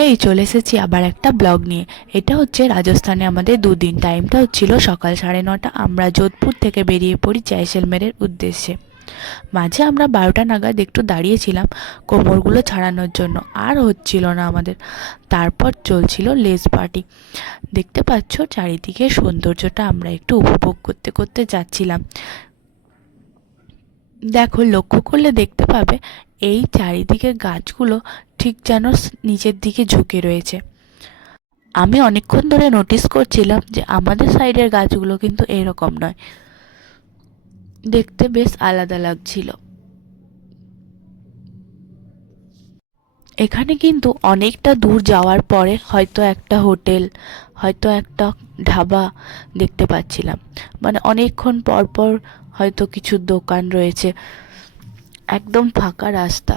হেই, চলে এসেছি আবার একটা ব্লগ নিয়ে। এটা হচ্ছে রাজস্থানে আমাদের দুদিন। টাইমটা হচ্ছিল সকাল 9:30। আমরা যোধপুর থেকে বেরিয়ে পড়ি জয়সলমেরের উদ্দেশ্যে। মাঝে আমরা 12টা নাগাদ একটু দাঁড়িয়েছিলাম কোমরগুলো ছাড়ানোর জন্য, আর হচ্ছিল না আমাদের। তারপর চলছিল লেজ পার্টি। দেখতে পাচ্ছ চারিদিকে সৌন্দর্যটা আমরা একটু উপভোগ করতে করতে যাচ্ছিলাম। দেখো, লক্ষ্য করলে দেখতে পাবে এই চারিদিকের গাছগুলো ঠিক যেন নিচের দিকে ঝুঁকে রয়েছে। আমি অনেকক্ষণ ধরে নোটিস করছিলাম যে আমাদের সাইডের গাছগুলো কিন্তু এরকম নয়, দেখতে বেশ আলাদা লাগছিল। এখানে কিন্তু অনেকটা দূর যাওয়ার পরে হয়তো একটা হোটেল, হয়তো একটা ধাবা দেখতে পাচ্ছিলাম। মানে অনেকক্ষণ পর পর হয়তো কিছু দোকান রয়েছে। একদম ফাঁকা রাস্তা।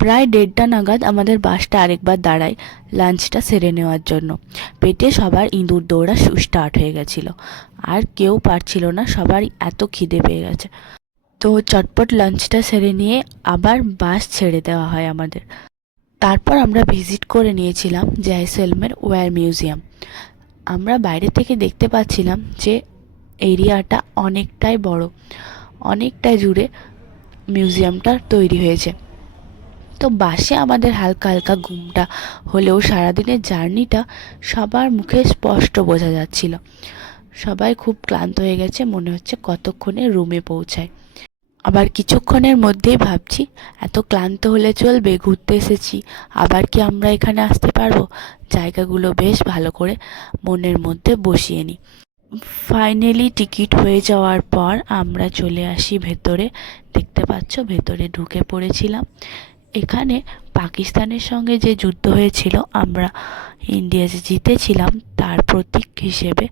প্রায় 1:30টা নাগাদ আমাদের বাসটা আরেকবার দাঁড়ায় লাঞ্চটা সেরে নেওয়ার জন্য। পেটে সবার ইঁদুর দৌড়া স্টার্ট হয়ে গেছিল, আর কেউ পারছিল না, সবারই এত খিদে পেয়ে গেছে। তো চটপট লাঞ্চটা সেরে নিয়ে আবার বাস ছেড়ে দেওয়া হয় আমাদের। তারপর আমরা ভিজিট করে নিয়েছিলাম জয়সলমের ওয়্যার মিউজিয়াম। আমরা বাইরে থেকে দেখতে পাচ্ছিলাম যে এরিয়াটা অনেকটাই বড়, অনেকটাই জুড়ে মিউজিয়ামটা তৈরি হয়েছে। তো বাসে আমাদের হালকা হালকা ঘুমটা হলেও সারাদিনের জার্নিটা সবার মুখে স্পষ্ট বোঝা যাচ্ছিল। সবাই খুব ক্লান্ত হয়ে গেছে, মনে হচ্ছে কতক্ষণে রুমে পৌঁছায়। আবার কিছুক্ষণের মধ্যেই ভাবছি, এত ক্লান্ত হলে চলবে? ঘুরতে এসেছি, আবার কি আমরা এখানে আসতে পারবো? জায়গাগুলো বেশ ভালো করে মনের মধ্যে বসিয়ে নিই। ফাইনালি টিকিট হয়ে যাওয়ার পর আমরা চলে আসি ভেতরে। দেখতে পাচ্ছ ভেতরে ঢুকে পড়েছিলাম। এখানে পাকিস্তানের সঙ্গে যে যুদ্ধ হয়েছিল, আমরা ইন্ডিয়া যে জিতেছিলাম তার প্রতীক হিসেবে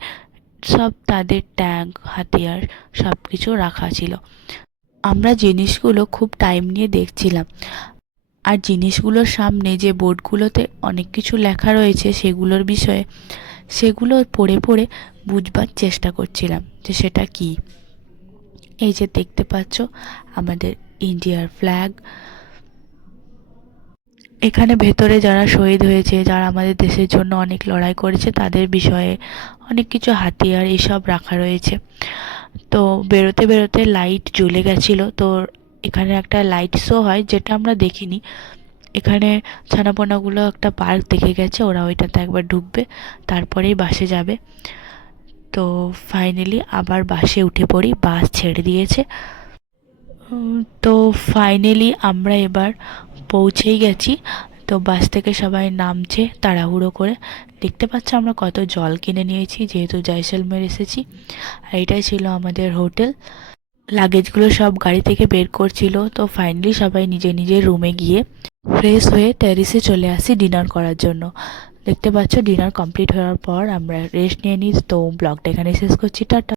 সব তাদের ট্যাঙ্ক, হাতিয়ার সব কিছু রাখা ছিল। আমরা জিনিসগুলো খুব টাইম নিয়ে দেখছিলাম, আর জিনিসগুলোর সামনে যে বোর্ডগুলোতে অনেক কিছু লেখা রয়েছে সেগুলোর বিষয়ে, সেগুলো পড়ে পড়ে বুঝবার চেষ্টা করছিলাম যে সেটা কি। এই যে দেখতে পাচ্ছ আমাদের ইন্ডিয়ার ফ্ল্যাগ। এখানে ভেতরে যারা শহীদ হয়েছে, যারা আমাদের দেশের জন্য অনেক লড়াই করেছে, তাদের বিষয়ে অনেক কিছু হাতিয়ার এইসব রাখা রয়েছে। তো বেরোতে বেরোতে লাইট জ্বলে গেছিলো। তো এখানে একটা লাইট শো হয়, যেটা আমরা দেখিনি। এখানে ছানাপোনাগুলো একটা পার্ক দেখে গেছে, ওরা ওইটাতে একবার ঢুকবে, তারপরেই বাসে যাবে। তো ফাইনালি আবার বাসে উঠে পড়ি, বাস ছেড়ে দিয়েছে। তো ফাইনালি আমরা এবার পৌঁছেই গেছি। তো বাস থেকে সবাই নামছে তাড়াহুড়ো করে। দেখতে পাচ্ছ আমরা কত জল কিনে নিয়েছি, যেহেতু জয়সলমের এসেছি। আর এটাই ছিল আমাদের হোটেল। লাগেজগুলো সব গাড়ি থেকে বের করছিল। তো ফাইনালি সবাই নিজের নিজের রুমে গিয়ে ফ্রেশ হয়ে টেরিসে চলে আসি ডিনার করার জন্য। দেখতে পাচ্ছ ডিনার কমপ্লিট হওয়ার পর আমরা রেস্ট নিয়ে নিই। তো ব্লগটা এখানে শেষ করছি, টাটা।